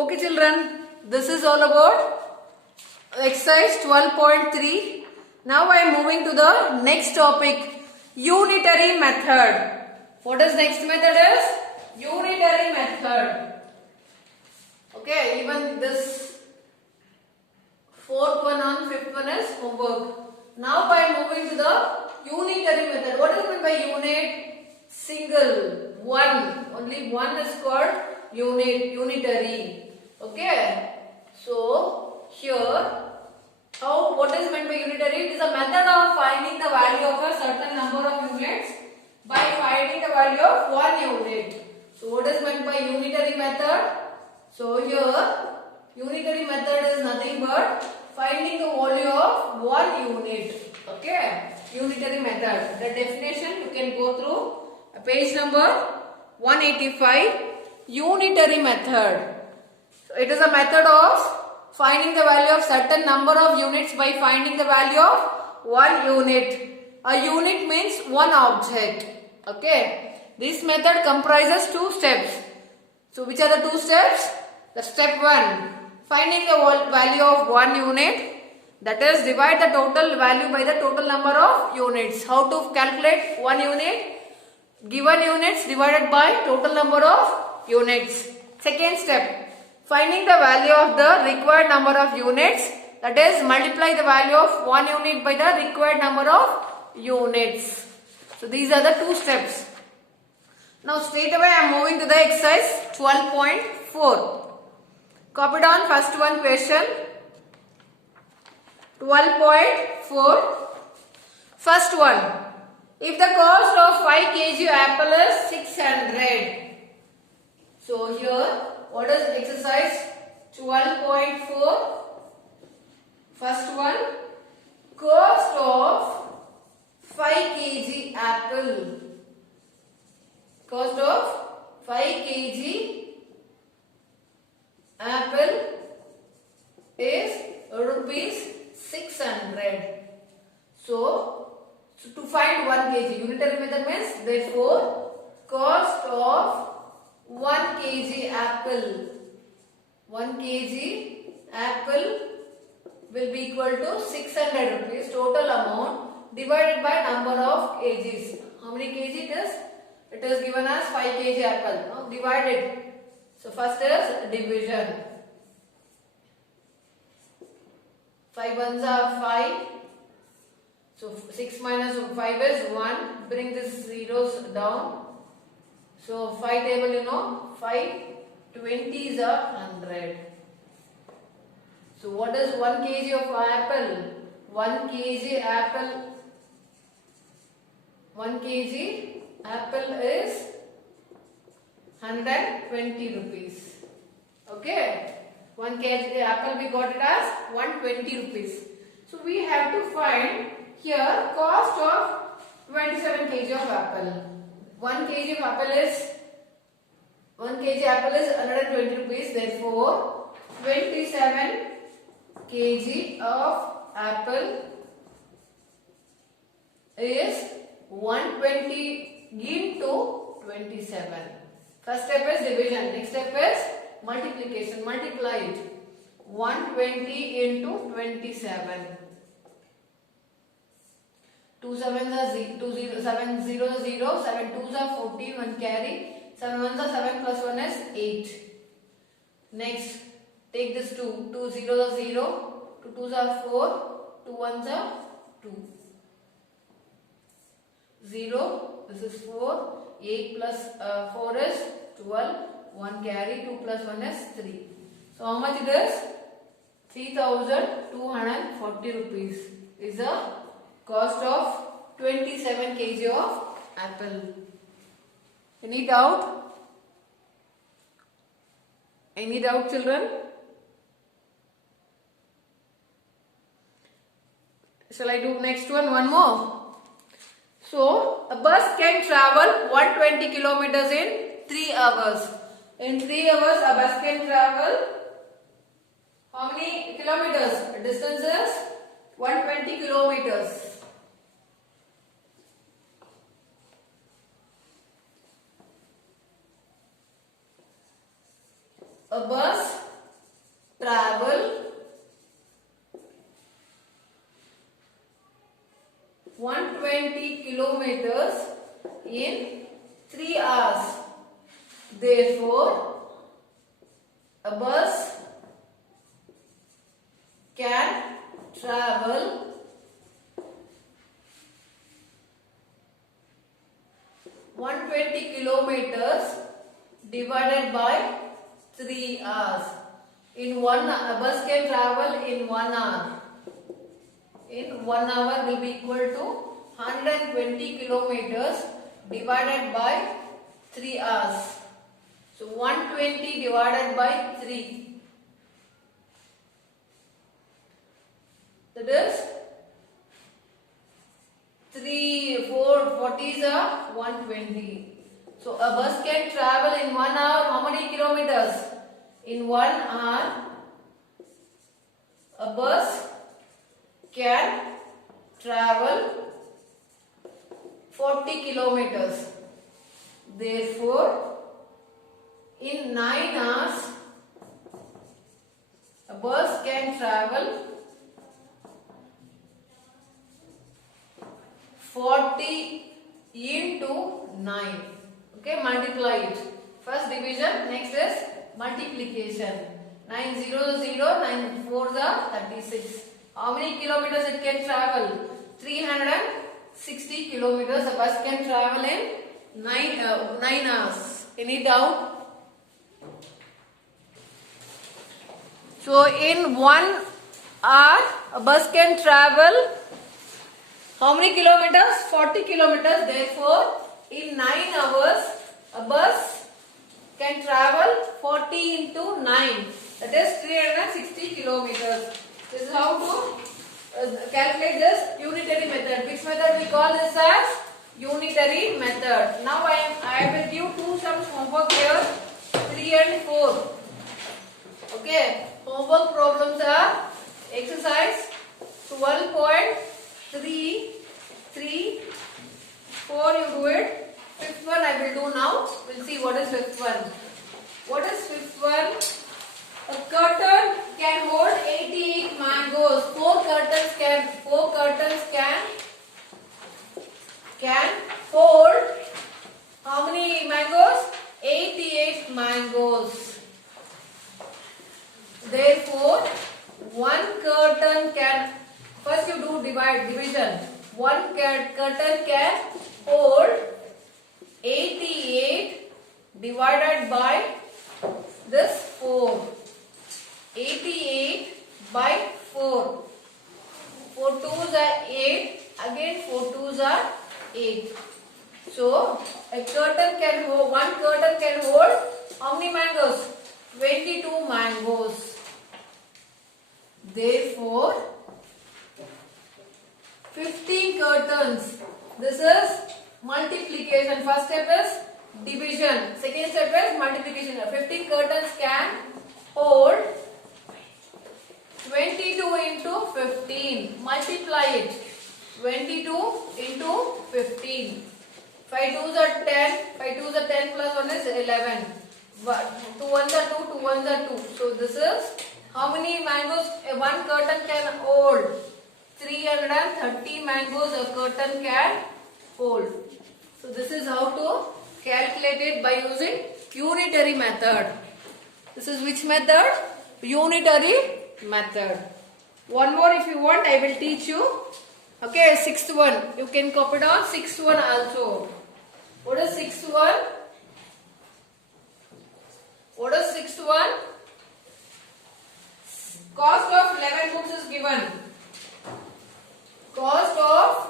Okay children, this is all about exercise 12.3. Now I am moving to the next topic, unitary method. What is next method is? Unitary method. Okay, even this fourth one and fifth one is homework. Now I am moving to the unitary method. What is meant by unit? Single, one, only one is called unitary. Okay, so here what is meant by unitary? It is a method of finding the value of a certain number of units by finding the value of one unit. So what is meant by unitary method? So here unitary method is nothing but finding the value of one unit. Okay, unitary method. The definition you can go through page number 185. Unitary method. So it is a method of finding the value of certain number of units by finding the value of one unit. A unit means one object. Okay. This method comprises two steps. So which are the two steps? The step 1, finding the value of one unit. That is, divide the total value by the total number of units. How to calculate one unit? Given units divided by total number of units. Second step, finding the value of the required number of units. That is, multiply the value of one unit by the required number of units. So these are the two steps. Now straight away I am moving to the exercise 12.4. Copy down first one question. 12.4. First one. If the cost of 5 kg apple is 600. So here, what is exercise 12.4? First one, cost of 5 kg apple. Cost of 5 kg apple is rupees 600. So to find 1 kg, unitary method means therefore cost of 1 kg apple. 1 kg apple will be equal to 600 rupees total amount divided by number of kgs. How many kg it is? It is given as 5 kg apple. Now divided. So first is division. 5 ones are 5. So 6 minus 5 is 1. Bring these zeros down. So 5 table you know, 5 20s are 100. So what is 1 kg of apple? 1 kg apple. 1 kg apple is 120 rupees. Okay. 1 kg apple we got it as 120 rupees. So we have to find here cost of 27 kg of apple. 1 kg of apple is 1 kg apple is 120 rupees. Therefore, 27 kg of apple is 120 into 27. First step is division. Next step is multiplication. Multiply it. 120 into 27. 2 sevens are 0, 7 0 0, 7 2s are 40, 1 carry, 7 1s are 7 plus 1 is 8. Next, take this 2, 2 0s are 0, 2 2s are 4, 2 1s are 2. 0, this is 4, 8 plus 4 is 12, 1 carry, 2 plus 1 is 3. So how much it is? 3,240 rupees is the cost of 27 kg of apple. Any doubt? Any doubt children? Shall I do next one more? So a bus can travel 120 kilometers in 3 hours. In 3 hours a bus can travel how many kilometers? Distance is 120 kilometers. A bus travel 120 kilometers in 3 hours. Therefore, a bus can travel 120 kilometers divided by 3 hours. A bus can travel in 1 hour. In 1 hour will be equal to 120 kilometers divided by 3 hours. So 120 divided by 3. That is 3, 4, 40 is 120. So a bus can travel in 1 hour how many kilometers? In 1 hour, a bus can travel 40 kilometers. Therefore, in 9 hours, a bus can travel 40 into 9. Okay, multiply it. First division, next is multiplication. 9 0 0, 9 4 36. How many kilometers it can travel? 360 kilometers a bus can travel in 9 hours. Any doubt? So in 1 hour a bus can travel how many kilometers? 40 kilometers. Therefore, in 9 hours, a bus can travel 40 into 9. That is 360 kilometers. This is how to calculate this unitary method. Which method we call this as unitary method. Now I will give two sums homework here, 3 and 4. Okay. Homework problems are exercise 12.3, 3, 4 you do it. Fifth one I will do now. We'll see what is fifth one. What is fifth one? A curtain can hold 88 mangoes. Four curtains can hold how many mangoes? 88 mangoes. Therefore, one curtain can, first you do division. One curtain can hold 88 divided by this 4. 88 by 4. 4 2s are 8. Again 4 2s are 8. So a curtain can hold, one curtain can hold how many mangoes? 22 mangoes. Therefore, 15 curtains. This is multiplication. First step is division. Second step is multiplication. 15 curtains can hold 22 into 15. Multiply it. 22 into 15. 5 2s are 10. 5 2s are 10 plus 1 is 11. 2 1s are 2. 2 1s are 2. So this is how many mangoes one curtain can hold? 330 mangoes a curtain can hold. So this is how to calculate it by using unitary method. This is which method? Unitary method. One more if you want I will teach you. Okay, sixth one. You can copy down sixth one also. What is sixth one? What is sixth one? Cost of 11 books is given. Cost of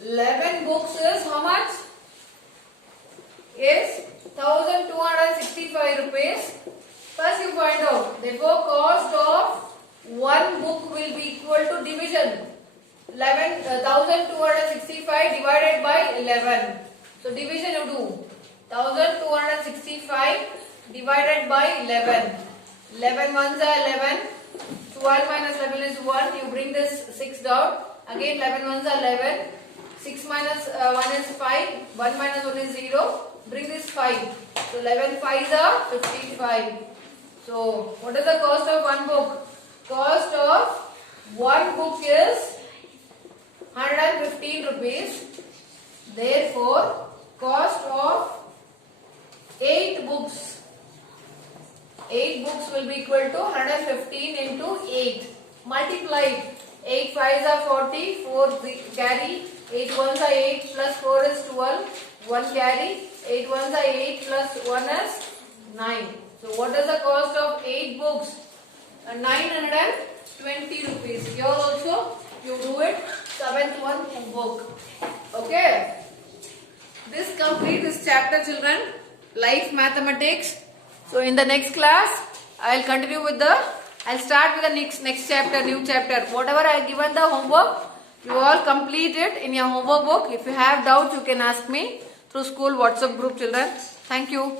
11 books is how much? Is 1265 rupees. First you find out. Therefore, cost of one book will be equal to division. 1265 divided by 11. So division you do. 1265 divided by 11. 11 ones are 11. 12 minus 11 is 1. You bring this 6 down. Again 11 ones are 11. 6 minus 1 is 5. 1 minus 1 is 0. Bring this 5. So 11 5s are 55. So, what is the cost of one book? Cost of one book is 115 rupees. Therefore, cost of 8 books. 8 books will be equal to 115 into 8. Multiply. 8 5s are 40, 4 carry, 8 1s are 8 plus 4 is 12, 1 carry, 8 1s are 8 plus 1 is 9. So what is the cost of 8 books? 920 rupees. Here also you do it, 7th one book. Okay. This completes this chapter, children. Life mathematics. So in the next class, I will continue with I'll start with the next chapter, new chapter. Whatever I have given the homework, you all complete it in your homework book. If you have doubts, you can ask me through school WhatsApp group, children. Thank you.